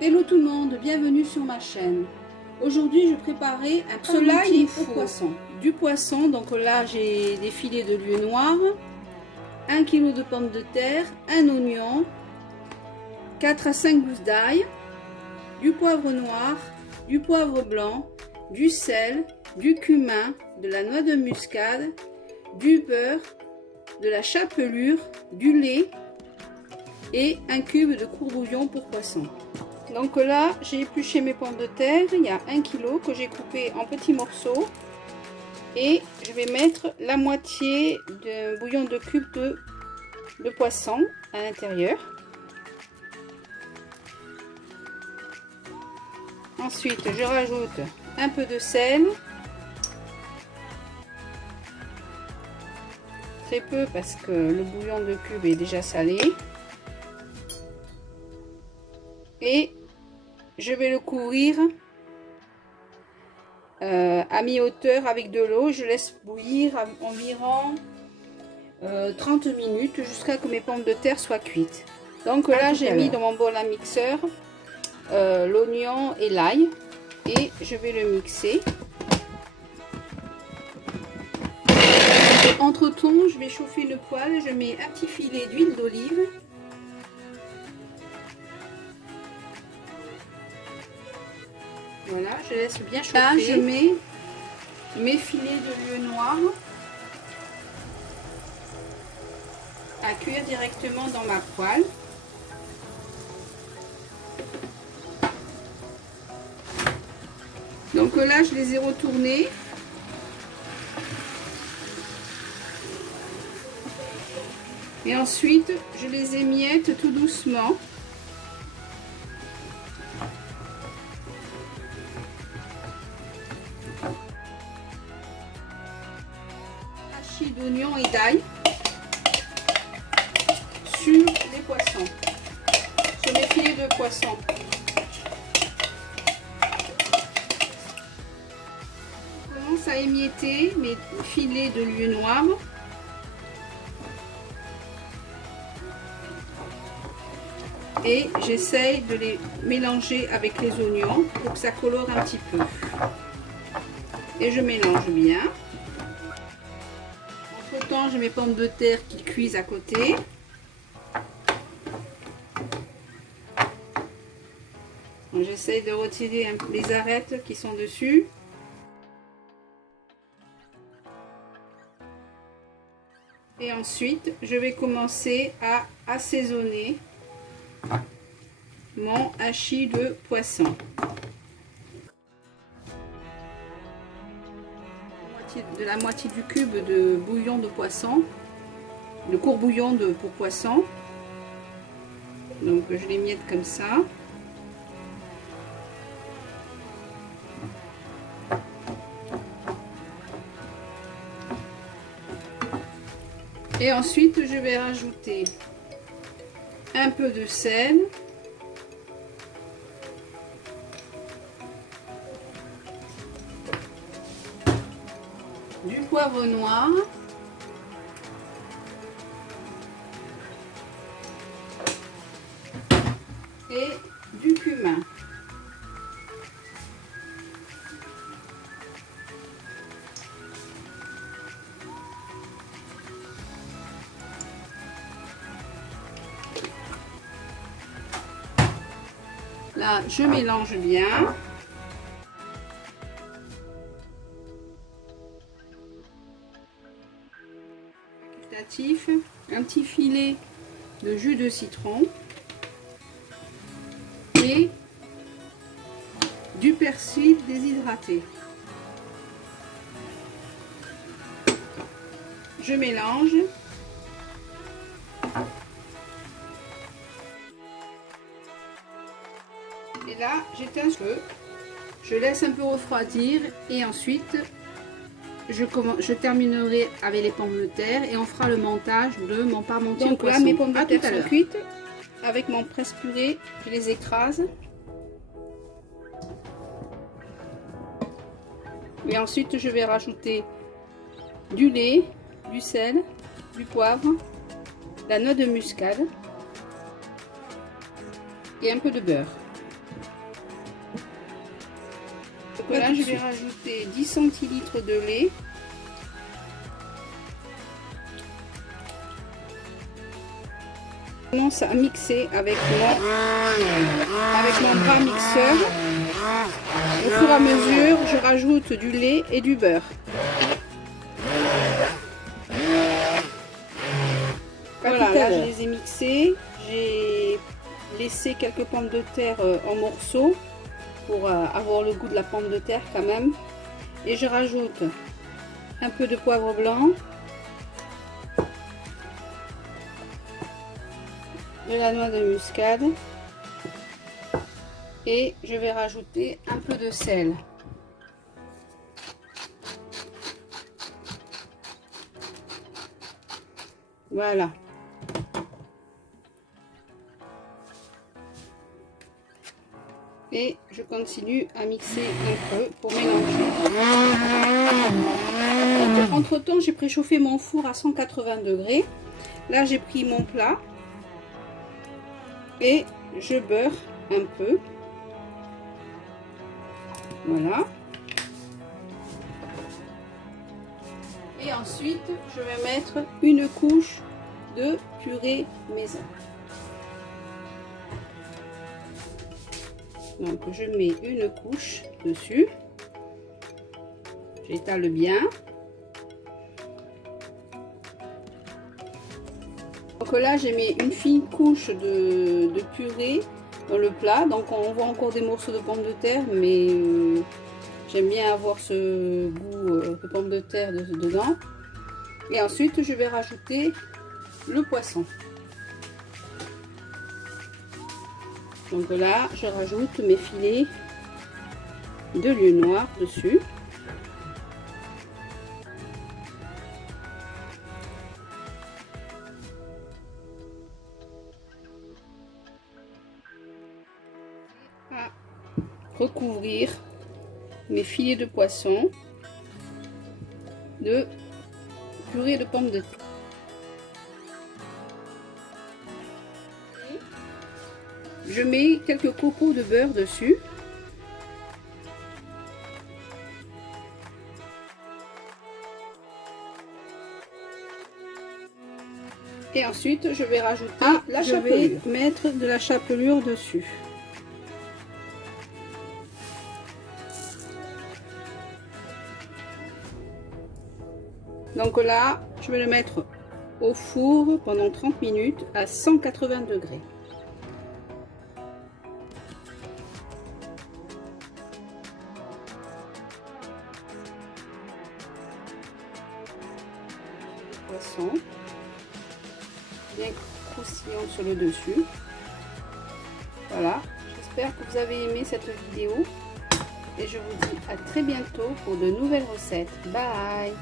Hello tout le monde, bienvenue sur ma chaîne. Aujourd'hui je préparais un Cela il au poisson. Du poisson, donc là j'ai des filets de lieu noir, 1 kg de pommes de terre, un oignon, 4 à 5 gousses d'ail, du poivre noir, du poivre blanc, du sel, du cumin, de la noix de muscade, du beurre, de la chapelure, du lait et un cube de courbouillon pour poisson. Donc là, j'ai épluché mes pommes de terre, il y a 1 kg que j'ai coupé en petits morceaux. Et je vais mettre la moitié d'un bouillon de cube de poisson à l'intérieur. Ensuite, je rajoute un peu de sel. Très peu parce que le bouillon de cube est déjà salé. Et je vais le couvrir à mi-hauteur avec de l'eau. Je laisse bouillir environ 30 minutes jusqu'à ce que mes pommes de terre soient cuites. Donc là, j'ai mis dans mon bol à mixeur l'oignon et l'ail et je vais le mixer. Entre temps, je vais chauffer le poêle. Je mets un petit filet d'huile d'olive. Voilà, je laisse bien chauffer. Là, je mets mes filets de lieu noir à cuire directement dans ma poêle. Donc là, je les ai retournés. Et ensuite, je les émiette tout doucement. Hachis d'oignon et d'ail sur les poissons, sur les filets de poisson. Je commence à émietter mes filets de lieu noir. Et j'essaye de les mélanger avec les oignons pour que ça colore un petit peu. Et je mélange bien. Entre temps, j'ai mes pommes de terre qui cuisent à côté. J'essaye de retirer un peu les arêtes qui sont dessus. Et ensuite, je vais commencer à assaisonner mon hachis de poisson. De la moitié du cube de bouillon de poisson, de courbouillon pour poisson. Donc je les miette comme ça. Et ensuite je vais rajouter un peu de sel, du poivre noir, et du cumin. Là, je mélange bien. Un petit filet de jus de citron et du persil déshydraté. Je mélange. Et là, j'éteins le feu. Je laisse un peu refroidir et ensuite je terminerai avec les pommes de terre et on fera le montage de mon parmentier au poisson. Donc là, mes pommes de terre sont cuites. Avec mon presse-purée, je les écrase. Et ensuite, je vais rajouter du lait, du sel, du poivre, la noix de muscade et un peu de beurre. Donc là, je vais rajouter 10 centilitres de lait. Je commence à mixer avec mon bras mixeur. Au fur et à mesure, je rajoute du lait et du beurre. Voilà, là je les ai mixés. J'ai laissé quelques pommes de terre en morceaux pour avoir le goût de la pomme de terre quand même. Et je rajoute un peu de poivre blanc, de la noix de muscade et je vais rajouter un peu de sel. Voilà. Et je continue à mixer un peu pour mélanger. Entre temps, j'ai préchauffé mon four à 180 degrés. Là, j'ai pris mon plat et je beurre un peu. Voilà. Et ensuite, je vais mettre une couche de purée maison. Donc, je mets une couche dessus. J'étale bien. Donc là, j'ai mis une fine couche de purée dans le plat. Donc, on voit encore des morceaux de pommes de terre, mais j'aime bien avoir ce goût de pommes de terre dedans. Et ensuite, je vais rajouter le poisson. Donc là, je rajoute mes filets de lieu noir dessus. À recouvrir mes filets de poisson de purée de pommes de terre. Je mets quelques copeaux de beurre dessus. Et ensuite, je vais rajouter la chapelure. Je vais mettre de la chapelure dessus. Donc là, je vais le mettre au four pendant 30 minutes à 180 degrés. Poisson bien croustillant sur le dessus. Voilà, j'espère que vous avez aimé cette vidéo et je vous dis à très bientôt pour de nouvelles recettes. Bye.